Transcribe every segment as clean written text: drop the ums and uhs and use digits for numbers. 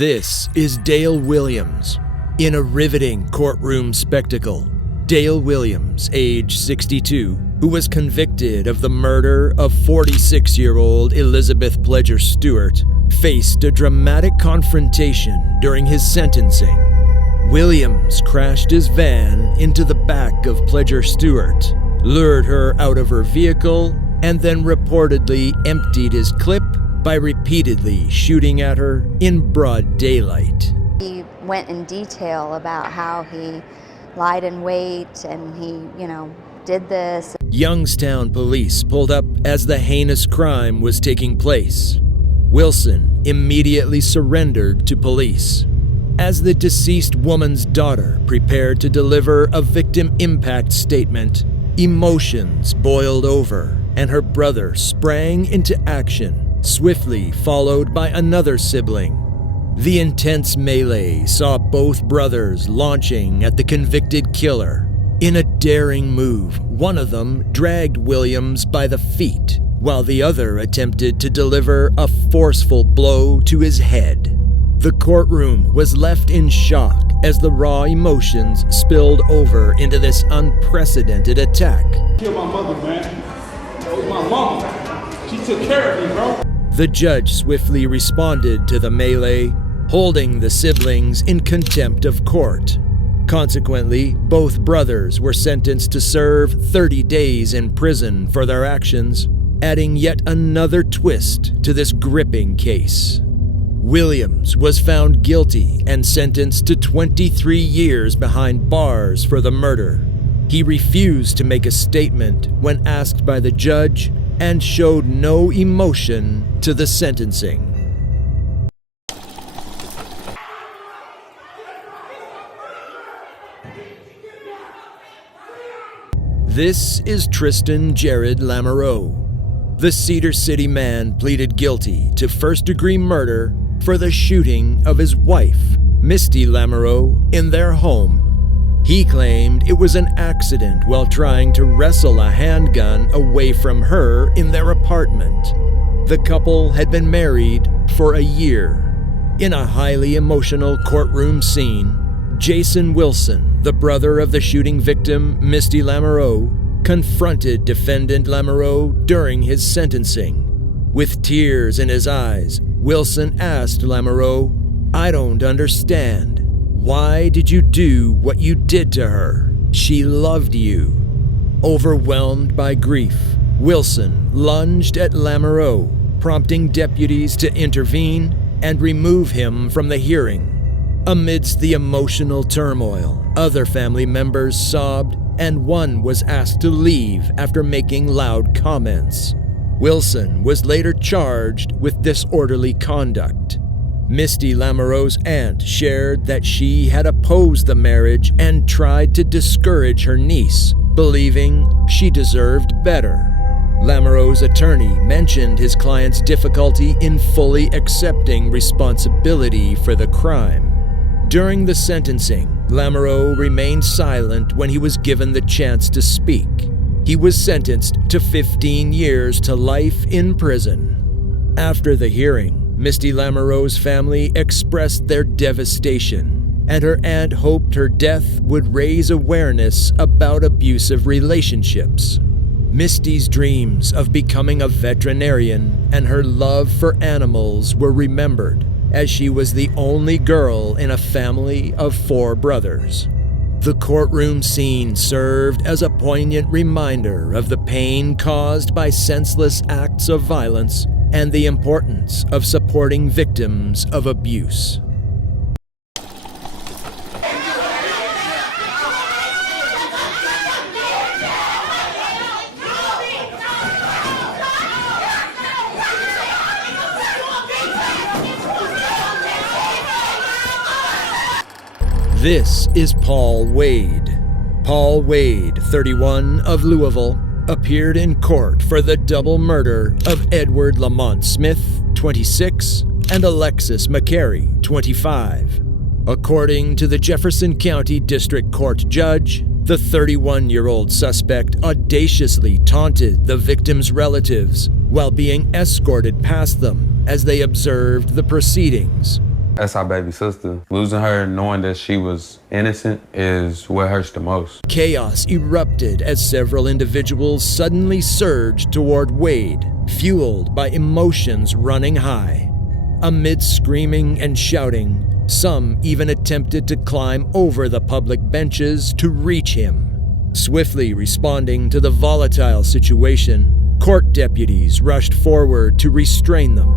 This is Dale Williams. In a riveting courtroom spectacle, Dale Williams, age 62, who was convicted of the murder of 46-year-old Elizabeth Pledger Stewart, faced a dramatic confrontation during his sentencing. Williams crashed his van into the back of Pledger Stewart, lured her out of her vehicle, and then reportedly emptied his clip by repeatedly shooting at her in broad daylight. He went in detail about how he lied in wait and he, did this. Youngstown police pulled up as the heinous crime was taking place. Wilson immediately surrendered to police. As the deceased woman's daughter prepared to deliver a victim impact statement, emotions boiled over and her brother sprang into action, swiftly followed by another sibling. The intense melee saw both brothers launching at the convicted killer. In a daring move, one of them dragged Williams by the feet, while the other attempted to deliver a forceful blow to his head. The courtroom was left in shock as the raw emotions spilled over into this unprecedented attack. Killed my mother, man. That was my mama. She took care of me, bro. The judge swiftly responded to the melee, holding the siblings in contempt of court. Consequently, both brothers were sentenced to serve 30 days in prison for their actions, adding yet another twist to this gripping case. Williams was found guilty and sentenced to 23 years behind bars for the murder. He refused to make a statement when asked by the judge and showed no emotion to the sentencing. This is Tristan Jared Lamoreaux. The Cedar City man pleaded guilty to first-degree murder for the shooting of his wife, Misty Lamoreaux, in their home. He claimed it was an accident while trying to wrestle a handgun away from her in their apartment. The couple had been married for a year. In a highly emotional courtroom scene, Jason Wilson, the brother of the shooting victim, Misty Lamoreaux, confronted defendant Lamoreaux during his sentencing. With tears in his eyes, Wilson asked Lamoreaux, "I don't understand. Why did you do what you did to her? She loved you." Overwhelmed by grief, Wilson lunged at Lamoreaux, prompting deputies to intervene and remove him from the hearing. Amidst the emotional turmoil, other family members sobbed and one was asked to leave after making loud comments. Wilson was later charged with disorderly conduct. Misty Lamoreaux's aunt shared that she had opposed the marriage and tried to discourage her niece, believing she deserved better. Lamoreaux's attorney mentioned his client's difficulty in fully accepting responsibility for the crime. During the sentencing, Lamoreaux remained silent when he was given the chance to speak. He was sentenced to 15 years to life in prison. After the hearing, Misty Lamoreaux's family expressed their devastation, and her aunt hoped her death would raise awareness about abusive relationships. Misty's dreams of becoming a veterinarian and her love for animals were remembered, as she was the only girl in a family of 4 brothers. The courtroom scene served as a poignant reminder of the pain caused by senseless acts of violence and the importance of supporting victims of abuse. This is Paul Wade. Paul Wade, 31, of Louisville, appeared in court for the double murder of Edward Lamont Smith, 26, and Alexis McCary, 25. According to the Jefferson County District Court judge, the 31-year-old suspect audaciously taunted the victim's relatives while being escorted past them as they observed the proceedings. That's our baby sister. Losing her, knowing that she was innocent, is what hurts the most. Chaos erupted as several individuals suddenly surged toward Wade, fueled by emotions running high. Amid screaming and shouting, some even attempted to climb over the public benches to reach him. Swiftly responding to the volatile situation, court deputies rushed forward to restrain them.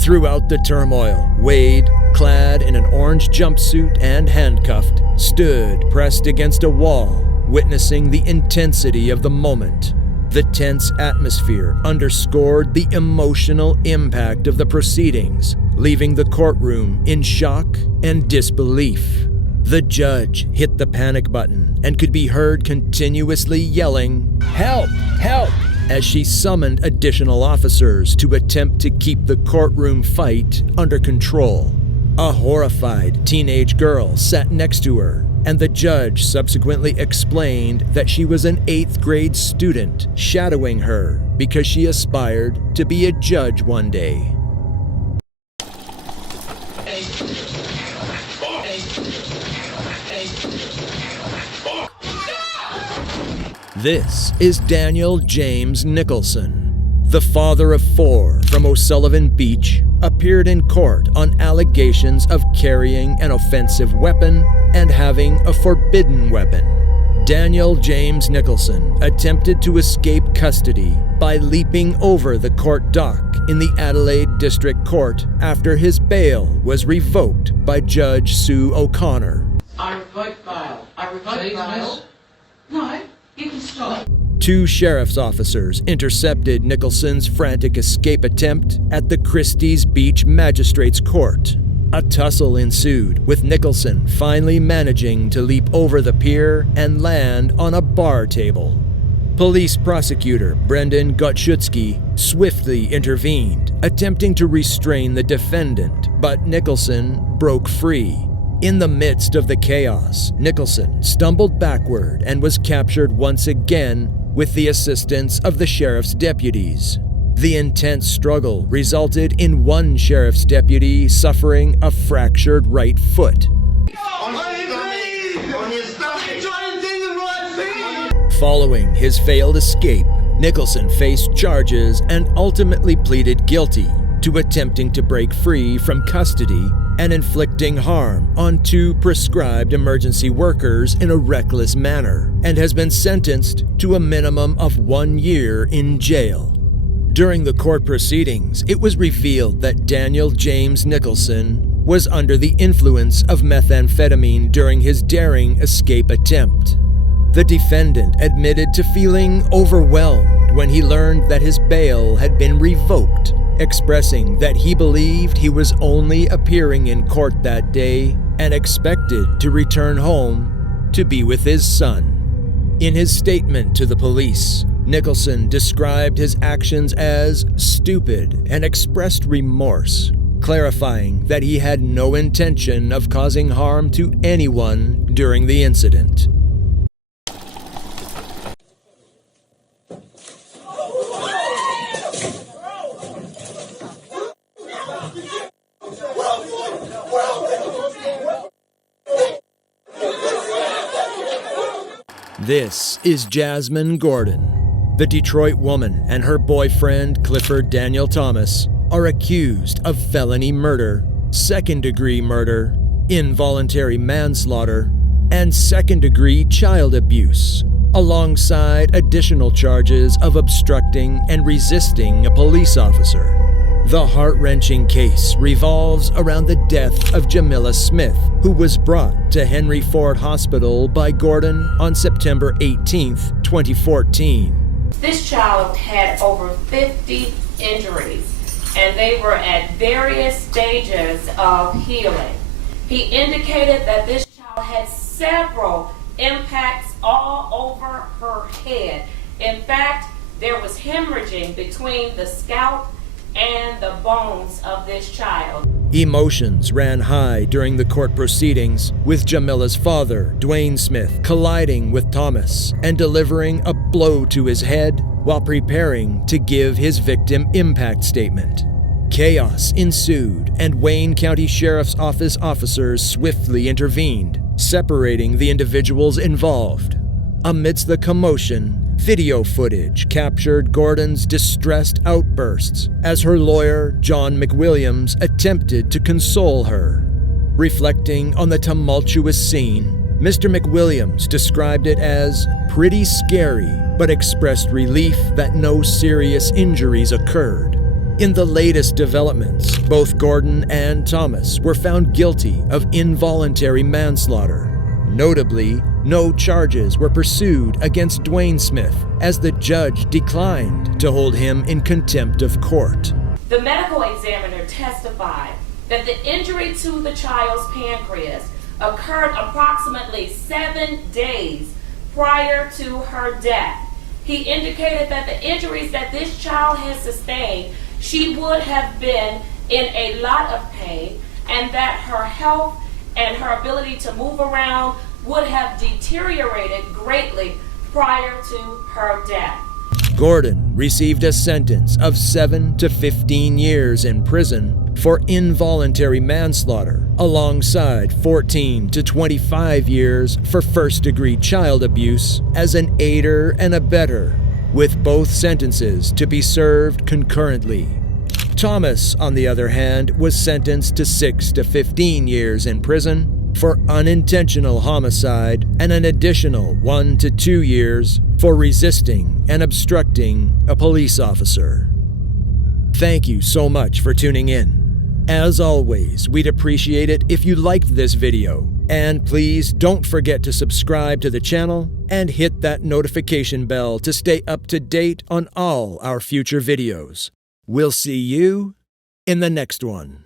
Throughout the turmoil, Wade, clad in an orange jumpsuit and handcuffed, stood pressed against a wall, witnessing the intensity of the moment. The tense atmosphere underscored the emotional impact of the proceedings, leaving the courtroom in shock and disbelief. The judge hit the panic button and could be heard continuously yelling, "Help! Help!" as she summoned additional officers to attempt to keep the courtroom fight under control. A horrified teenage girl sat next to her, and the judge subsequently explained that she was an 8th grade student shadowing her because she aspired to be a judge one day. This is Daniel James Nicholson. The father of 4 from O'Sullivan Beach appeared in court on allegations of carrying an offensive weapon and having a forbidden weapon. Daniel James Nicholson attempted to escape custody by leaping over the court dock in the Adelaide District Court after his bail was revoked by Judge Sue O'Connor. I revoke bail. I revoke bail. No, you can stop. 2 sheriff's officers intercepted Nicholson's frantic escape attempt at the Christie's Beach Magistrates Court. A tussle ensued, with Nicholson finally managing to leap over the pier and land on a bar table. Police prosecutor Brendan Gottschutski swiftly intervened, attempting to restrain the defendant, but Nicholson broke free. In the midst of the chaos, Nicholson stumbled backward and was captured once again with the assistance of the sheriff's deputies. The intense struggle resulted in one sheriff's deputy suffering a fractured right foot. Following his failed escape, Nicholson faced charges and ultimately pleaded guilty to attempting to break free from custody and inflicting harm on 2 prescribed emergency workers in a reckless manner, and has been sentenced to a minimum of 1 year in jail. During the court proceedings, it was revealed that Daniel James Nicholson was under the influence of methamphetamine during his daring escape attempt. The defendant admitted to feeling overwhelmed when he learned that his bail had been revoked, expressing that he believed he was only appearing in court that day and expected to return home to be with his son. In his statement to the police, Nicholson described his actions as stupid and expressed remorse, clarifying that he had no intention of causing harm to anyone during the incident. This is Jasmine Gordon. The Detroit woman and her boyfriend, Clifford Daniel Thomas, are accused of felony murder, second-degree murder, involuntary manslaughter, and second-degree child abuse, alongside additional charges of obstructing and resisting a police officer. The heart-wrenching case revolves around the death of Jamila Smith, who was brought to Henry Ford Hospital by Gordon on September 18, 2014. This child had over 50 injuries, and they were at various stages of healing. He indicated that this child had several impacts all over her head. In fact, there was hemorrhaging between the scalp and the bones of this child. Emotions ran high during the court proceedings, with Jamila's father, Dwayne Smith, colliding with Thomas and delivering a blow to his head while preparing to give his victim impact statement. Chaos ensued, and Wayne County Sheriff's Office officers swiftly intervened, separating the individuals involved. Amidst the commotion, video footage captured Gordon's distressed outbursts as her lawyer, John McWilliams, attempted to console her. Reflecting on the tumultuous scene, Mr. McWilliams described it as pretty scary, but expressed relief that no serious injuries occurred. In the latest developments, both Gordon and Thomas were found guilty of involuntary manslaughter. Notably, no charges were pursued against Dwayne Smith, as the judge declined to hold him in contempt of court. The medical examiner testified that the injury to the child's pancreas occurred approximately 7 days prior to her death. He indicated that the injuries that this child has sustained, she would have been in a lot of pain, and that her health and her ability to move around would have deteriorated greatly prior to her death. Gordon received a sentence of 7 to 15 years in prison for involuntary manslaughter, alongside 14 to 25 years for first-degree child abuse as an aider and abettor, with both sentences to be served concurrently. Thomas, on the other hand, was sentenced to 6 to 15 years in prison for unintentional homicide and an additional 1 to 2 years for resisting and obstructing a police officer. Thank you so much for tuning in. As always, we'd appreciate it if you liked this video, and please don't forget to subscribe to the channel and hit that notification bell to stay up to date on all our future videos. We'll see you in the next one.